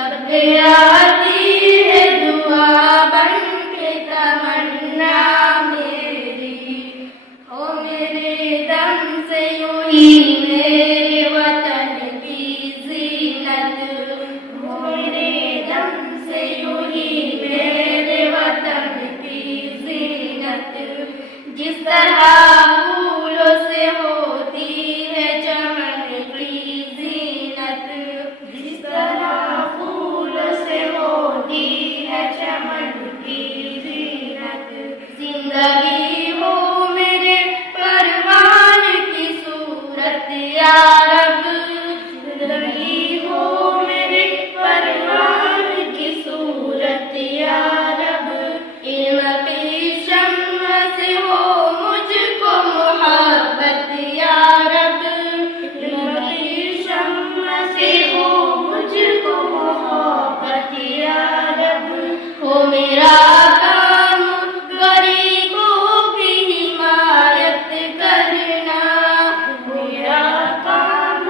जब आती है दुआ बन के तमन्ना मेरी, ओ मेरे दम से यूं ही मेरे वतन की जीनत, ओ मेरे दम से यूं ही मेरे वतन की जीनत। जिस तरह फूलों से होती है चमन की जीनत, जिस तरह फूलों से होती है चमन की जीनत। जिंदगी हो मेरे परवान की सूरत या रब, जिंदगी हो मेरे परवान की सूरत या रब। इल्म की शम्म से हो मुझको मोहब्बत या रब, इल्म की शम्म से हो मुझको मोहब्बत या रब। हो मेरा काम गरीबों की हिमायत करना, मेरा काम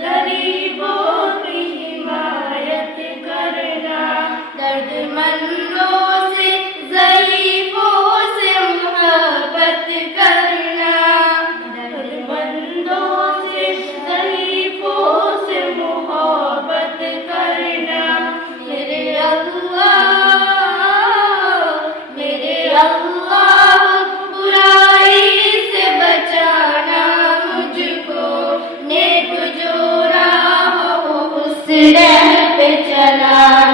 गरीबों की हिमायत करना। दर्दमंदों से ज़ईफ़ों से मोहब्बत करना, दर्दमंदों से ज़ईफ़ों से मोहब्बत करना। मेरे अल्लाह बुराई से बचाना मुझको, नेक जो राह हो उस राह पे चला।